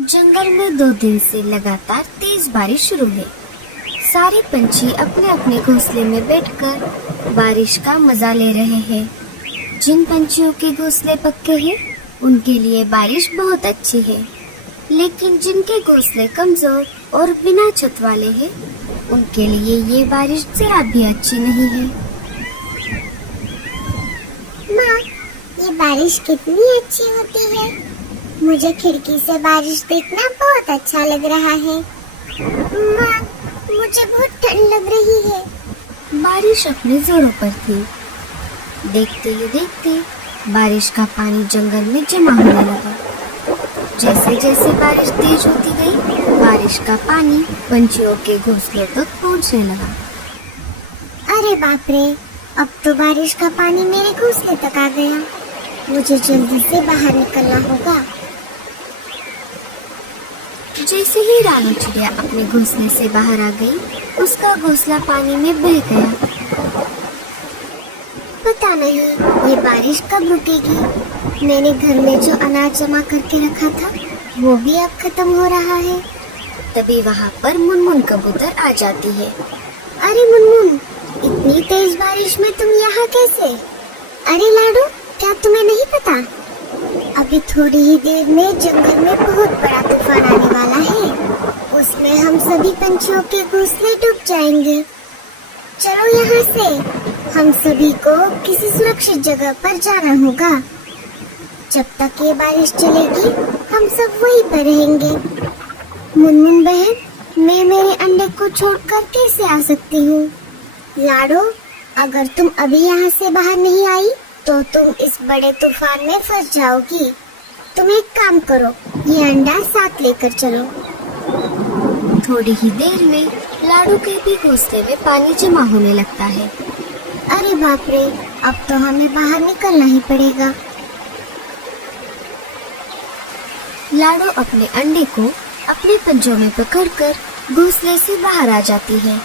जंगल में 2 दिन से लगातार तेज बारिश शुरू है। सारे पंछी अपने अपने घोंसले में बैठकर बारिश का मजा ले रहे हैं। जिन पंछियों के घोंसले पक्के हैं, उनके लिए बारिश बहुत अच्छी है, लेकिन जिनके घोंसले कमजोर और बिना छत वाले हैं, उनके लिए ये बारिश जरा भी अच्छी नहीं है। माँ, ये बारिश कितनी अच्छी होती है। मुझे खिड़की से बारिश देखना बहुत अच्छा लग रहा है। माँ, मुझे बहुत ठंड लग रही है। बारिश अपने जोरों पर थी। देखते ही देखते बारिश का पानी जंगल में जमा होने लगा। जैसे जैसे बारिश तेज होती गई, बारिश का पानी पंछियों के घोंसलों तक पहुंचने लगा। अरे बाप रे, अब तो बारिश का पानी मेरे घोंसले तक आ गया। मुझे जल्दी से बाहर निकलना होगा। जैसे ही रानी चिड़िया अपने घोंसले से बाहर आ गई, उसका घोंसला पानी में बह गया। पता नहीं ये बारिश कब रुकेगी। मैंने घर में जो अनाज जमा करके रखा था, वो भी अब खत्म हो रहा है। तभी वहाँ पर मुनमुन कबूतर आ जाती है। अरे मुनमुन, इतनी तेज बारिश में तुम यहाँ कैसे? अरे लाडू, क्या तुम्हें नहीं पता? अभी थोड़ी ही देर में जंगल में बहुत बड़ा तूफान आने वाला है। उसमें हम सभी पंछियों के घोंसले डूब जाएंगे। चलो यहाँ से हम सभी को किसी सुरक्षित जगह पर जाना होगा। जब तक ये बारिश चलेगी, हम सब वहीं पर रहेंगे। मुनमुन बहन, मैं मेरे अंडे को छोड़कर कैसे आ सकती हूँ? लाडो, अगर तुम अभी यहाँ से बाहर नहीं आई तो तुम इस बड़े तूफान में फंस जाओगी। तुम एक काम करो, ये अंडा साथ लेकर चलो। थोड़ी ही देर में लाडू के भी घोंसले में पानी जमा होने लगता है। अरे बाप रे, अब तो हमें बाहर निकलना ही पड़ेगा। लाडू अपने अंडे को अपने पंजों में पकड़कर घोंसले से बाहर आ जाती है।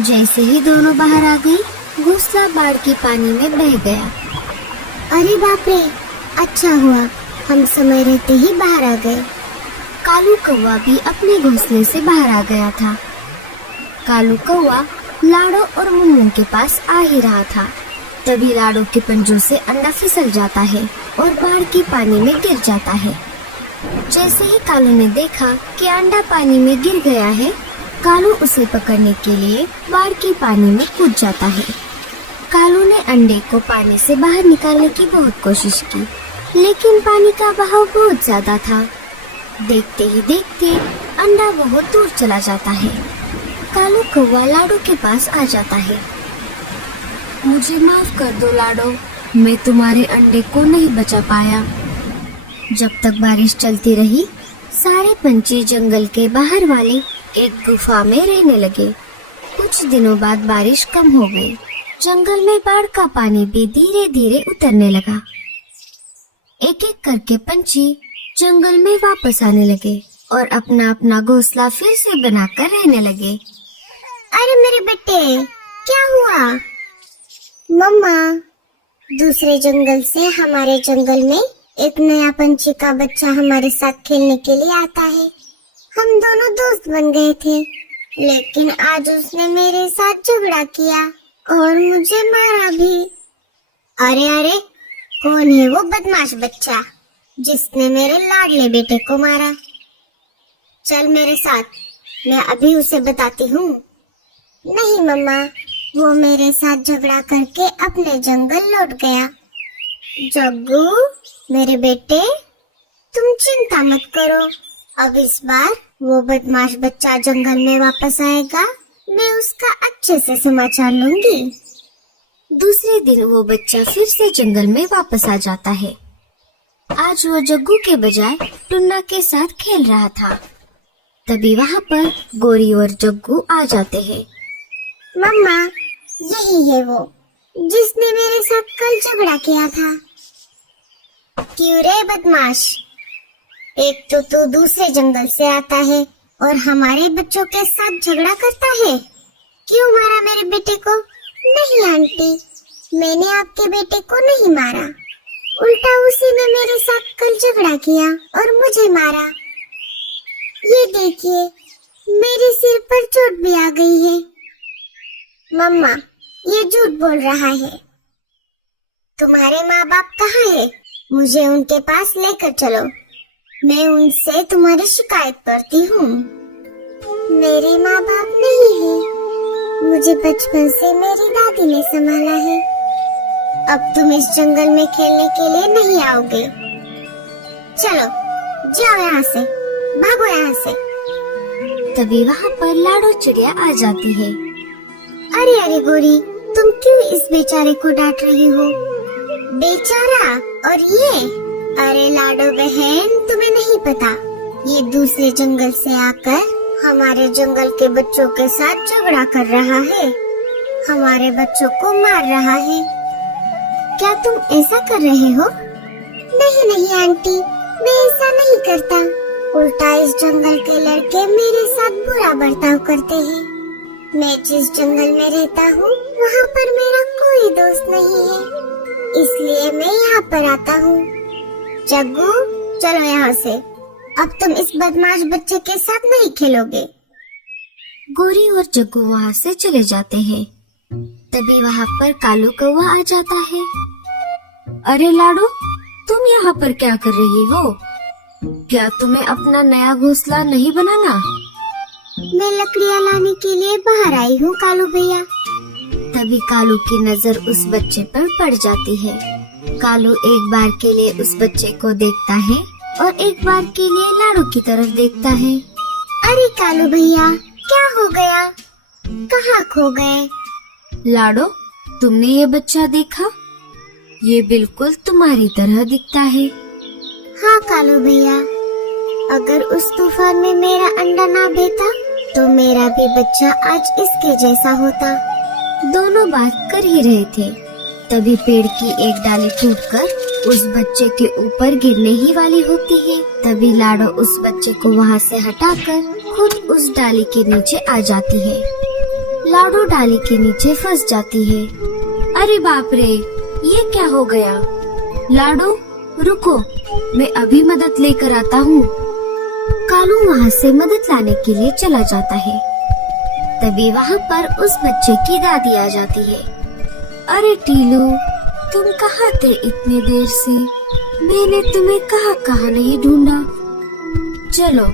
जैसे ही दोनों बाहर आ गई, घोंसला बाढ़ के पानी में बह गया। अरे बाप रे, अच्छा हुआ हम समय रहते ही बाहर आ गए। कालू कौवा भी अपने घोंसले से बाहर आ गया था। कालू कौवा लाडो और मुनमुन के पास आ ही रहा था। तभी लाडो के पंजों से अंडा फिसल जाता है और बाढ़ के पानी में गिर जाता है। जैसे ही कालू ने देखा कि अंडा पानी में गिर गया है, कालू उसे पकड़ने के लिए बाढ़ के पानी में कूद जाता है। कालू ने अंडे को पानी से बाहर निकालने की बहुत कोशिश की, लेकिन पानी का बहाव बहुत ज्यादा था। देखते ही देखते अंडा बहुत दूर चला जाता है। कालू कौवा लाडो के पास आ जाता है। मुझे माफ कर दो लाडो, मैं तुम्हारे अंडे को नहीं बचा पाया। जब तक बारिश चलती रही, सारे पंछी जंगल के बाहर वाले एक गुफा में रहने लगे। कुछ दिनों बाद बारिश कम हो गई। जंगल में बाढ़ का पानी भी धीरे धीरे उतरने लगा। एक एक करके पंछी जंगल में वापस आने लगे और अपना अपना घोंसला फिर से बनाकर रहने लगे। अरे मेरे बेटे, क्या हुआ? मम्मा, दूसरे जंगल से हमारे जंगल में एक नया पंछी का बच्चा हमारे साथ खेलने के लिए आता है। हम दोनों दोस्त बन गए थे, लेकिन आज उसने मेरे साथ झगड़ा किया और मुझे मारा भी। अरे अरे, कौन है वो बदमाश बच्चा जिसने मेरे लाडले बेटे को मारा? चल मेरे साथ, मैं अभी उसे बताती हूँ। नहीं मम्मा, वो मेरे साथ झगड़ा करके अपने जंगल लौट गया। जग्गू, मेरे बेटे, तुम चिंता मत करो। अब इस बार वो बदमाश बच्चा जंगल में वापस आएगा। मैं उसका अच्छे से समाचार लूंगी। दूसरे दिन वो बच्चा फिर से जंगल में वापस आ जाता है। आज वो जग्गू के बजाय टुन्ना के साथ खेल रहा था। तभी वहाँ पर गोरी और जग्गू आ जाते हैं। मम्मा, यही है वो जिसने मेरे साथ कल झगड़ा किया था। क्यों रे बदमाश, एक तो तू दूसरे जंगल से आता है और हमारे बच्चों के साथ झगड़ा करता है। क्यों मारा मेरे बेटे को? नहीं आंटी, मैंने आपके बेटे को नहीं मारा। उल्टा उसी ने मेरे साथ कल झगड़ा किया और मुझे मारा। ये देखिए, मेरे सिर पर चोट भी आ गई है। मम्मा, ये झूठ बोल रहा है। तुम्हारे माँ बाप कहाँ है? मुझे उनके पास लेकर चलो। मैं उनसे तुम्हारी शिकायत करती हूँ। मेरे माँ बाप नहीं है। मुझे बचपन से मेरी दादी ने संभाला है। अब तुम इस जंगल में खेलने के लिए नहीं आओगे। चलो, जाओ यहाँ से, भागो यहाँ से। तभी वहाँ पर लाडो चिड़िया आ जाती है। अरे अरे गोरी, तुम क्यों इस बेचारे को डांट रही हो? बेचारा और ये? अरे लाडो बहन, तुम्हें नहीं पता, ये दूसरे जंगल से आकर हमारे जंगल के बच्चों के साथ झगड़ा कर रहा है। हमारे बच्चों को मार रहा है। क्या तुम ऐसा कर रहे हो? नहीं नहीं आंटी, मैं ऐसा नहीं करता। उल्टा इस जंगल के लड़के मेरे साथ बुरा बर्ताव करते हैं। मैं जिस जंगल में रहता हूँ वहाँ पर मेरा कोई दोस्त नहीं है, इसलिए मैं यहाँ पर आता हूँ। जग्गू, चलो यहाँ से। अब तुम इस बदमाश बच्चे के साथ नहीं खेलोगे। गोरी और जग्गू वहाँ से चले जाते हैं। तभी वहाँ पर कालू कौवा आ जाता है। अरे लाडो, तुम यहाँ पर क्या कर रही हो? क्या तुम्हें अपना नया घोंसला नहीं बनाना? मैं लकड़ियाँ लाने के लिए बाहर आई हूँ कालू भैया। तभी कालू की नजर उस बच्चे पर पड़ जाती है। कालू एक बार के लिए उस बच्चे को देखता है और एक बार के लिए लाडो की तरफ देखता है। अरे कालू भैया, क्या हो गया? कहाँ खो गए? लाडो, तुमने ये बच्चा देखा? ये बिल्कुल तुम्हारी तरह दिखता है। हाँ कालू भैया, अगर उस तूफान में मेरा अंडा ना बेता तो मेरा भी बच्चा आज इसके जैसा होता। दोनों बात कर ही रहे थे, तभी पेड़ की एक डाली टूटकर उस बच्चे के ऊपर गिरने ही वाली होती है। तभी लाडो उस बच्चे को वहाँ से हटाकर खुद उस डाली के नीचे आ जाती है। लाडो डाली के नीचे फंस जाती है। अरे बाप रे, ये क्या हो गया? लाडो रुको, मैं अभी मदद लेकर आता हूँ। कालू वहाँ से मदद लाने के लिए चला जाता है। तभी वहाँ पर उस बच्चे की दादी आ जाती है। अरे टीलू, तुम कहाँ थे इतनी देर से? मैंने तुम्हें कहाँ कहाँ नहीं ढूंढा। चलो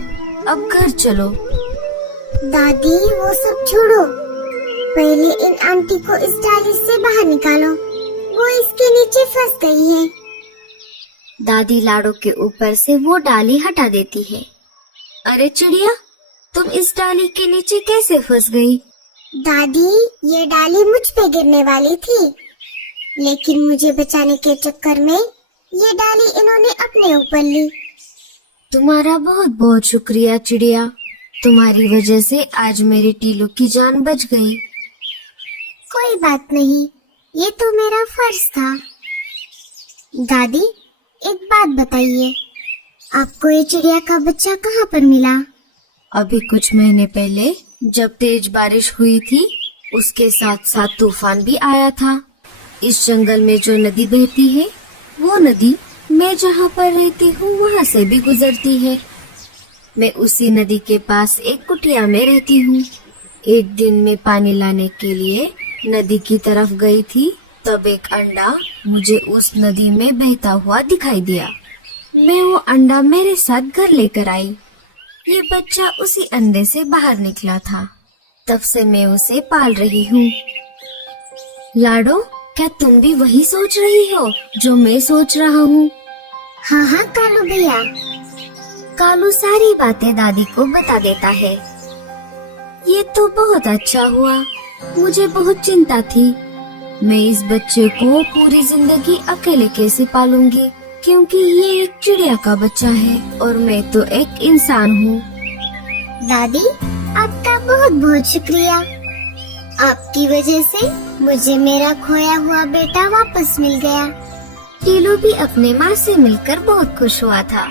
अब घर चलो। दादी, वो सब छोड़ो, पहले इन आंटी को इस डाली से बाहर निकालो। वो इसके नीचे फंस गई है। दादी लाडो के ऊपर से वो डाली हटा देती है। अरे चिड़िया, तुम इस डाली के नीचे कैसे फंस गई? दादी, ये डाली मुझ पे गिरने वाली थी, लेकिन मुझे बचाने के चक्कर में ये डाली इन्होंने अपने ऊपर ली। तुम्हारा बहुत बहुत शुक्रिया चिड़िया, तुम्हारी वजह से आज मेरे टीलू की जान बच गई। कोई बात नहीं, ये तो मेरा फर्ज था। दादी, एक बात बताइए, आपको ये चिड़िया का बच्चा कहाँ पर मिला? अभी कुछ महीने पहले जब तेज बारिश हुई थी, उसके साथ साथ तूफान भी आया था। इस जंगल में जो नदी बहती है, वो नदी मैं जहाँ पर रहती हूँ वहाँ से भी गुजरती है। मैं उसी नदी के पास एक कुटिया में रहती हूँ। एक दिन मैं पानी लाने के लिए नदी की तरफ गई थी, तब एक अंडा मुझे उस नदी में बहता हुआ दिखाई दिया। मैं वो अंडा मेरे साथ घर लेकर आई। ये बच्चा उसी अंडे से बाहर निकला था। तब से मैं उसे पाल रही हूँ। लाडो, क्या तुम भी वही सोच रही हो जो मैं सोच रहा हूँ? हाँ हाँ कालू भैया। कालू सारी बातें दादी को बता देता है। ये तो बहुत अच्छा हुआ, मुझे बहुत चिंता थी। मैं इस बच्चे को पूरी जिंदगी अकेले कैसे पालूंगी, क्योंकि ये एक चिड़िया का बच्चा है और मैं तो एक इंसान हूँ। दादी, आपका बहुत बहुत शुक्रिया। आपकी वजह से मुझे मेरा खोया हुआ बेटा वापस मिल गया। टीलू भी अपने माँ से मिलकर बहुत खुश हुआ था।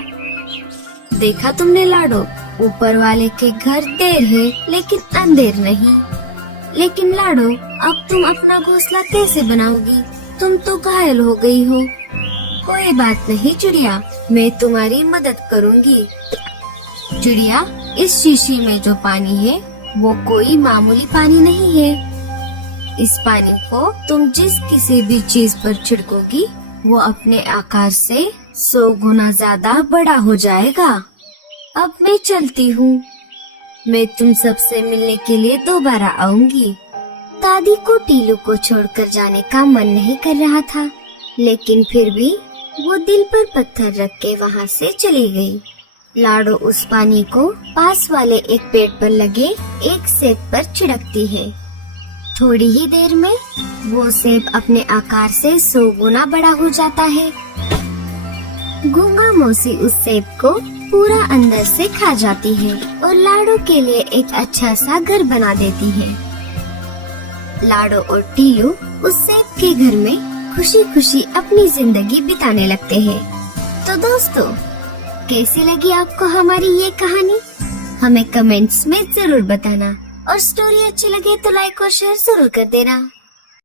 देखा तुमने लाडो, ऊपर वाले के घर देर है लेकिन अंधेर नहीं। लेकिन लाडो, अब तुम अपना घोंसला कैसे बनाओगी? तुम तो घायल हो गई हो। कोई बात नहीं चिड़िया, मैं तुम्हारी मदद करूंगी। चिड़िया, इस शीशी में जो पानी है वो कोई मामूली पानी नहीं है। इस पानी को तुम जिस किसी भी चीज पर छिड़कोगी वो अपने आकार से 100 गुना ज्यादा बड़ा हो जाएगा। अब मैं चलती हूँ। मैं तुम सबसे मिलने के लिए दोबारा आऊंगी। दादी को टीलू को छोड़कर जाने का मन नहीं कर रहा था, लेकिन फिर भी वो दिल पर पत्थर रख के वहाँ से चली गई। लाडो उस पानी को पास वाले एक पेड़ पर लगे एक सेब पर छिड़कती है। थोड़ी ही देर में वो सेब अपने आकार से 100 गुना बड़ा हो जाता है। गूंगा मौसी उस सेब को पूरा अंदर से खा जाती है और लाडो के लिए एक अच्छा सा घर बना देती है। लाडो और टीलू उस सेब के घर में खुशी खुशी अपनी जिंदगी बिताने लगते हैं। तो दोस्तों, कैसी लगी आपको हमारी ये कहानी? हमें कमेंट्स में जरूर बताना और स्टोरी अच्छी लगे तो लाइक और शेयर जरूर कर देना।